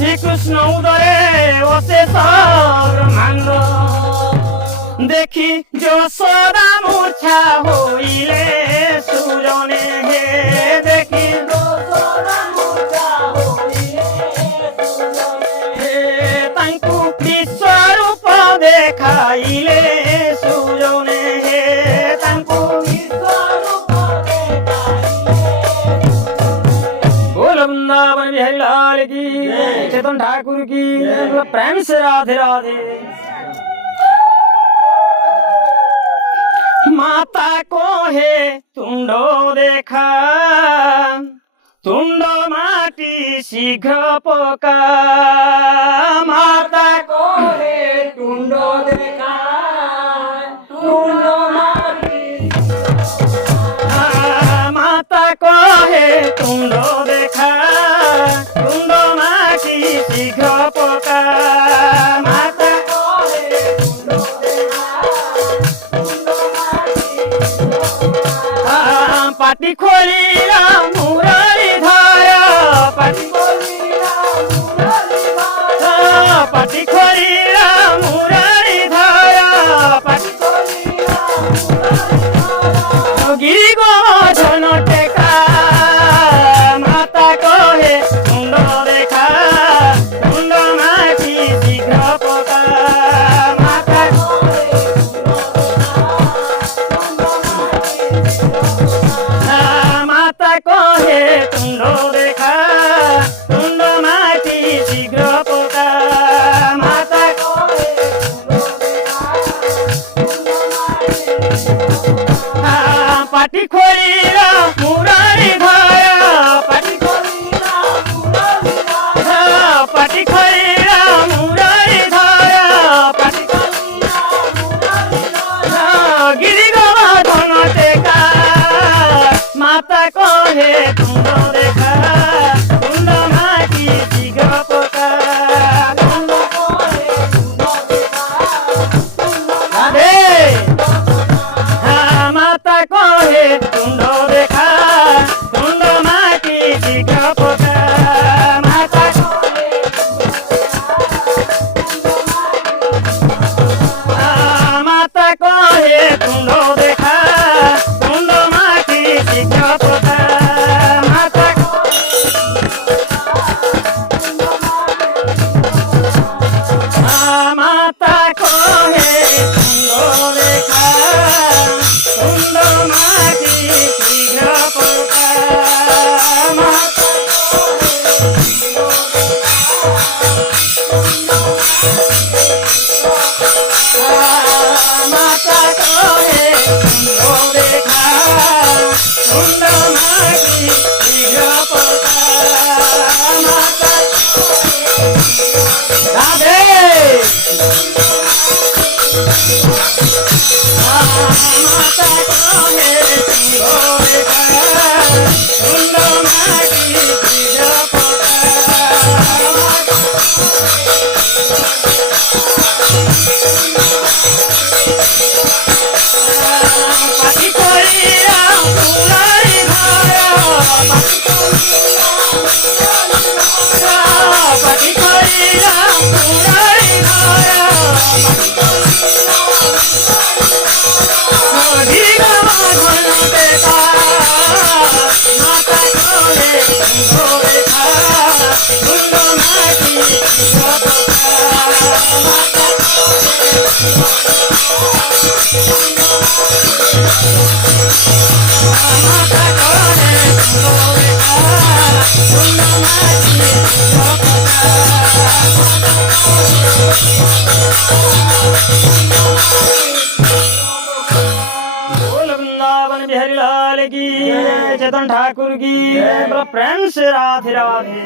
শ্রীকৃষ্ণ উদরে অশেষ ব্রহ্মাণ্ড দেখি যশোদা মূর্ছা হইলে সুজনে হে দেখি যশোদা মূর্ছা হইলে সুজনে হে তাଙ୍କୁ বিশ্বরূপ দেখাইলে সুজনে হে তাଙ୍କୁ বিশ্বরূপ দেখাইলে बोल वृंदावन बिहारी लाल की चेतन ठाकुर की प्रेम से राधे राधे। माता को हे तुंडो देखा तुंडो माटी शीघ्र पोका माता को हे तुंडो देखा तुंडो माटी माता को हे तुंडो देखा तुंडो माटी शीघ्र पोका माता को हे तुंडो देखा पाटी खोलिला मुरली धारा पाटी खोलिला मुरली धारा पाटी खोलिला मुरली धारा पाटी खोलिला मुरली धारा गिरी गोवर्धन टेका माता कहे तुंडो देखा तुंडो माटी शीघ्र पोका माता कहे माता कहे तुंडो देखा तुंडो माटी शीघ्र पोका माता कहे तुंडो देखा तुंडो माटी पाटी खोलिला मुरली धारा पाटी खोलिला मुरली धारा पाटी खोलिला मुरली धारा पाटी खोलिला मुरली धारा गिरी गोवर्धन टेका माता कहे तुंडो देखा तुंडो माटी शीघ्र पोका तुंडो कहे तुंडो देखा राधे माता कहे तुंडो देखा तुंडो माटी शीघ्र पोका माता कहे माता कहे तुंडो देखा तुंडो माटी शीघ्र पोका माता माता कहे तुंडो देखा तुंडो माटी शीघ्र पोका माता माता कहे तुंडो देखा तुंडो माटी शीघ्र पोका माता राधे माता कहे तुंडो देखा तुंडो माटी शीघ्र पोका पाटी खोलिला मुरली धारा पाटी खोलिला पाटी खोलिला मुरली धारा गिरी गोवर्धन टेका माता कहे तुंडो देखा तुंडो माटी शीघ्र पोका माता माता कहे तुंडो देखा तुंडो माटी शीघ्र पोका बोल वृंदावन बिहारी लाल की चेतन ठाकुर की प्रेम से राधे राधे।